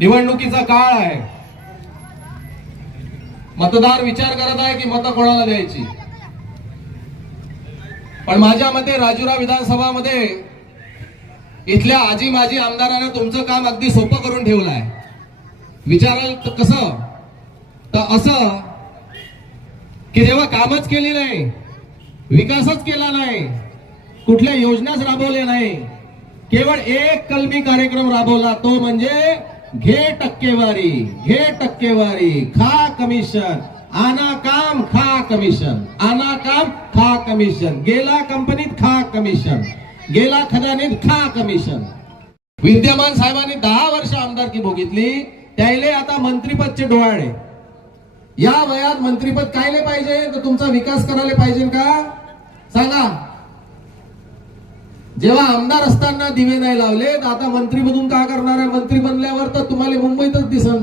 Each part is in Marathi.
निवडणुकीचा काळ आहे. मतदार विचार करत आहे की मतं कोणाला द्यायची. पण माझ्या मते राजुरा विधानसभा मध्ये इथल्या आजी माजी आमदारांना तुमचं काम अगदी सोपं करून ठेवलं आहे. विचाराल तर कसं, तर असं की जेव्हा कामच केली नाही, विकासच केला नाही, कुठल्या योजनाच राबवल्या नाही, केवळ एक कलमी कार्यक्रम राबवला, तो म्हणजे घे टक्केवारी, घे टक्केवारी, खा कमिशन, आना काम खा कमिशन, आना काम खा कमिशन, गेला कंपनीत खा कमिशन, गेला खजानीत खा कमिशन. विद्यमान साहेबांनी 10 वर्ष आमदारकी भोगितली, त्याले आता मंत्रीपदचे डोहाळे. या वयात मंत्रीपद कायले पाहिजे, तर तुमचा विकास करायला पाहिजे का सांगा. जेव्हा आमदार असताना दिवे नाही लावले, तर आता मंत्रीमधून का करणार आहे. मंत्री बनल्यावर तर तुम्हाला मुंबईतच दिसन.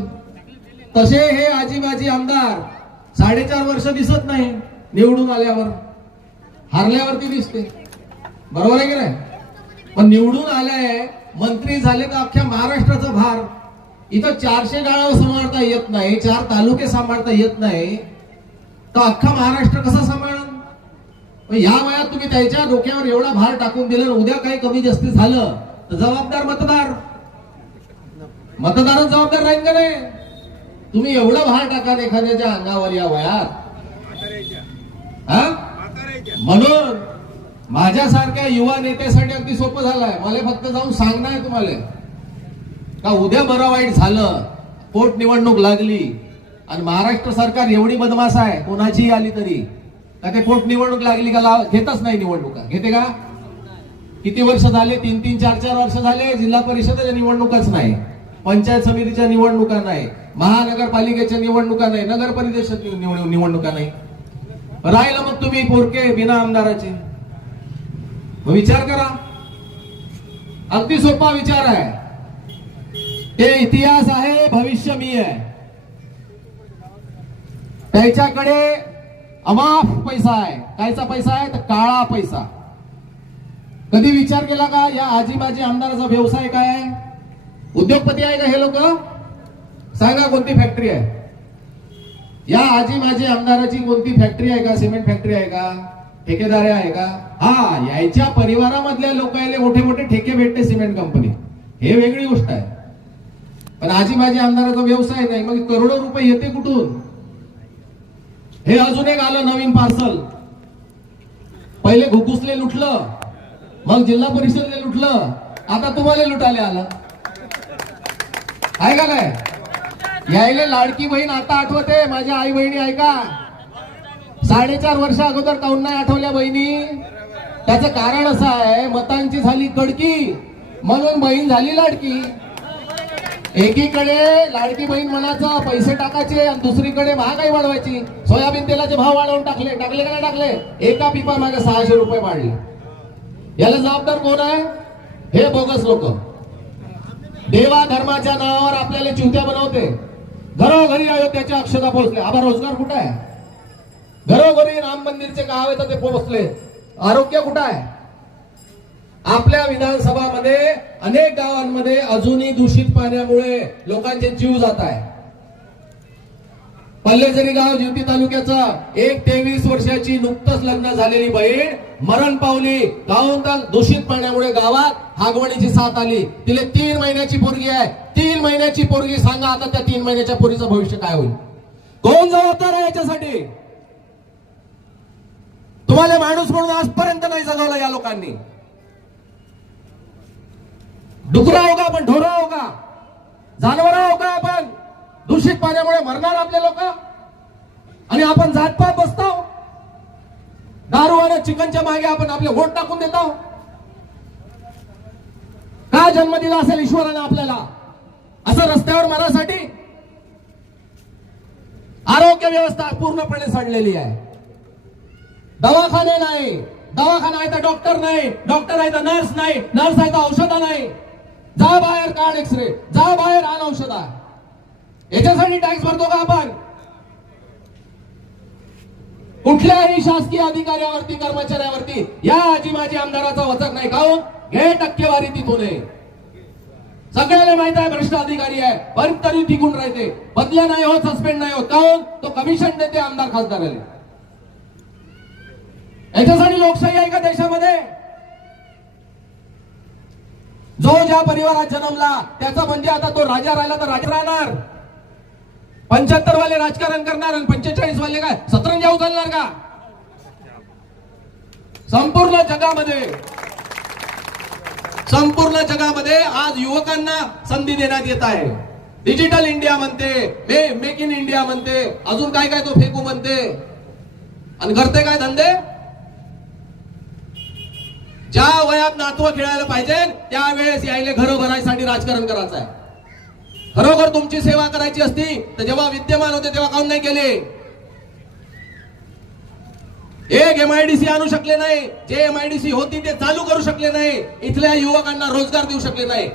तसे हे आजी माजी आमदार 4.5 वर्ष दिसत नाही, निवडून आल्यावर, हारल्यावरती दिसते. बरोबर आहे की नाही. पण निवडून आलाय, मंत्री झाले तर अख्ख्या महाराष्ट्राचा भार. इथं 400 गाळं सांभाळता येत नाही, 4 तालुके सांभाळता येत नाही, तर अख्खा महाराष्ट्र कसा सांभाळणार. या वयात तुम्ही त्याच्या डोक्यावर एवढा भार टाकून दिला, उद्या काही कमी जास्ती झालं तर जबाबदार मतदारच जबाबदार राहील का नाही. तुम्ही एवढा भार टाका एखाद्याच्या अंगावर या वयात. म्हणून माझ्यासारख्या युवा नेत्यासाठी अगदी सोपं झालंय. मला फक्त जाऊन सांगणं आहे तुम्हाला का उद्या बरं वाईट झालं, पोटनिवडणूक लागली आणि महाराष्ट्र सरकार एवढी बदमाश आहे, कोणाची आली तरी का ते पोटनिवडणूक लागली का घेतच नाही निवडणुका. घेते का. किती वर्ष झाले, 3-3, 4-4 वर्ष झाले जिल्हा परिषदेच्या निवडणुकाच नाही, पंचायत समितीच्या निवडणुका नाही, महानगरपालिकेच्या निवडणुका नाही, नगर परिषदेच्या निवडणुका नाही. राहिलं मग तुम्ही पोरके बिना आमदाराचे. विचार करा, अगदी सोपा विचार आहे. ते इतिहास आहे, भविष्य मी आहे. त्याच्याकडे अमाप पैसा आहे. कायचा पैसा आहे, तर काळा पैसा. कधी विचार केला का या आजी माजी आमदाराचा व्यवसाय काय आहे. उद्योगपती आहे का हे लोक. सांगा कोणती फॅक्टरी आहे. या आजी माजी आमदाराची कोणती फॅक्टरी आहे का. सिमेंट फॅक्टरी आहे का, ठेकेदार आहे का. हा, याच्या परिवारामधल्या लोकांना मोठे मोठे ठेके भेटते सिमेंट कंपनी, हे वेगळी गोष्ट आहे. पण आजी माजी आमदाराचा व्यवसाय नाही, मग करोडो रुपये येते कुठून. हे अजून एक आलं नवीन पार्सल. पहिले घुकुसले लुटलं, मग जिल्हा परिषदले लुटलं, आता तुम्हाला लुटाले आलं. आहे का नाही. यायले लाडकी बहीण आता आठवते. माझ्या आई बहिणी ऐका, 4.5 वर्ष अगोदर काऊन नाही आठवल्या बहिणी. त्याचं कारण असं आहे, मतांची झाली कडकी म्हणून बहीण झाली लाडकी. एकीकडे लाडकी बहीण म्हणायचं पैसे टाकायचे आणि दुसरीकडे महागाई वाढवायची. सोयाबीन तेलाचे भाव वाढवून टाकले का नाही टाकले. एका पिपा मागे 600 रुपये वाढले. याला जबाबदार कोण आहे. हे बोगस लोक. देवा धर्माच्या नावावर आपल्याला चिवत्या बनवते. घरोघरी अयोध्याच्या अक्षता पोहोचले. आबा रोजगार कुठे आहे. घरोघरी राम मंदिरचे गाव आहे तर ते पोहोचले. आरोग्य कुठे आहे. आपल्या विधानसभामध्ये अनेक गावांमध्ये अजूनही दूषित पाण्यामुळे लोकांचे जीव जात आहे. पल्लेझरी गाव जिवती तालुक्याचा एक 23 वर्षाची नुकतंच लग्न झालेली बहीण मरण पावली. गावोन दूषित पाण्यामुळे गावात हागवणीची साथ आली. तिला 3 महिन्याची पोरगी आहे. 3 महिन्याची पोरगी. सांगा आता त्या 3 महिन्याच्या पोरीचं भविष्य काय होईल. कोण जबाबदार आहे याच्यासाठी. तुम्हाला माणूस म्हणून आजपर्यंत नाही जगवलं या लोकांनी. डुकरा हो का आपण, ढोरा हो का, जानवर हो का आपण. दूषित पाण्यामुळे मरणार आपले लोक आणि आपण जातपात बसतो. दारू आणि चिकनच्या मागे आपण आपले वोट टाकून देतो. का जन्म दिला असेल ईश्वराने आपल्याला असं रस्त्यावर मरासाठी. आरोग्य व्यवस्था पूर्णपणे सडलेली आहे. दवाखाने नाही, दवाखाना आहे तर डॉक्टर नाही, डॉक्टर आहे तर नर्स नाही, नर्स आहे तर औषधा नाही. जा बाहेर काढ एक्सरे, जा बाहेर आण औषधा. याच्यासाठी टॅक्स भरतो का आपण. कुठल्याही शासकीय अधिकाऱ्यावरती कर्मचाऱ्यावरती या आजी माजी आमदाराचा वचक नाही. का घे टक्केवारी तिथून. सगळ्याला माहित आहे भ्रष्ट अधिकारी आहे, पण तरी टिकून राहते. बदल्या नाही होत, सस्पेंड नाही होत. काऊन? तो कमिशन देते आमदार खासदाराला. याच्यासाठी लोकशाही आहे का देशामध्ये? जो ज्या परिवारात जन्मला त्याचा म्हणजे आता तो राजा राहिला तर राजा राहणार. 75 वाले राजकारण करणार आणि 45 वाले काय सतरंजा उचलणार का? संपूर्ण जगामध्ये आज युवकांना संधी देण्यात येत आहे. डिजिटल इंडिया म्हणते, मेक इन इंडिया म्हणते, अजून काय काय तो फेकू म्हणते, आणि करते काय धंदे? ज्या वयात नातवं खेळायला पाहिजे त्यावेळेस यायले घरं भरायसाठी राजकारण करायचं आहे. खरोखर तुमची सेवा करायची असती तर जेव्हा विद्यमान होते तेव्हा काऊन नाही केले? एक MIDC आणू शकले नाही, जे MIDC होती ते चालू करू शकले नाही, इथल्या युवकांना रोजगार देऊ शकले नाही.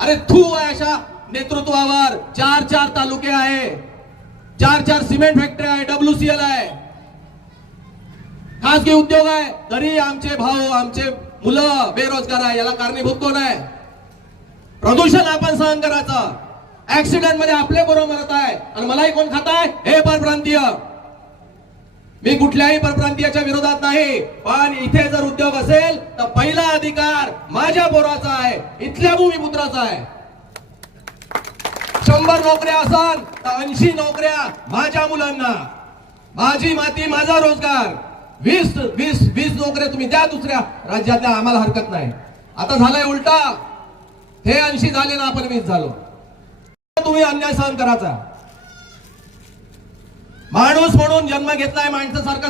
अरे थू आहे अशा नेतृत्वावर. 4 तालुके आहे, 4 सिमेंट फॅक्टरी आहे, WCL आहे, खासगी उद्योग आहे, तरी आमचे भाऊ आमचे मुलं बेरोजगार आहे. याला कारणीभूत कोण आहे? प्रदूषण आपण सहन करायचं. ऍक्सिडेंट मध्ये आपले बरोबर मरत आहे आणि मलाही कोण खात आहे? हे परप्रांतीय. मी कुठल्याही परप्रांतीयाच्या विरोधात नाही, पण इथे जर उद्योग असेल तर पहिला अधिकार माझ्या पोराचा आहे, इथल्या भूमिपुत्राचा आहे. 100 नोकऱ्या असन तर 80 नोकऱ्या माझ्या मुलांना. माझी माती माझा रोजगार. 20 नोकऱ्या तुम्ही द्या दुसऱ्या राज्यातल्या, आम्हाला हरकत नाही. आता झालंय उलटा. हे 80 झाले ना, आपण 20 झालो. तुम्ही अन्याय सहन करायचा. माणूस म्हणून जन्म घेतलाय, माणसासारखा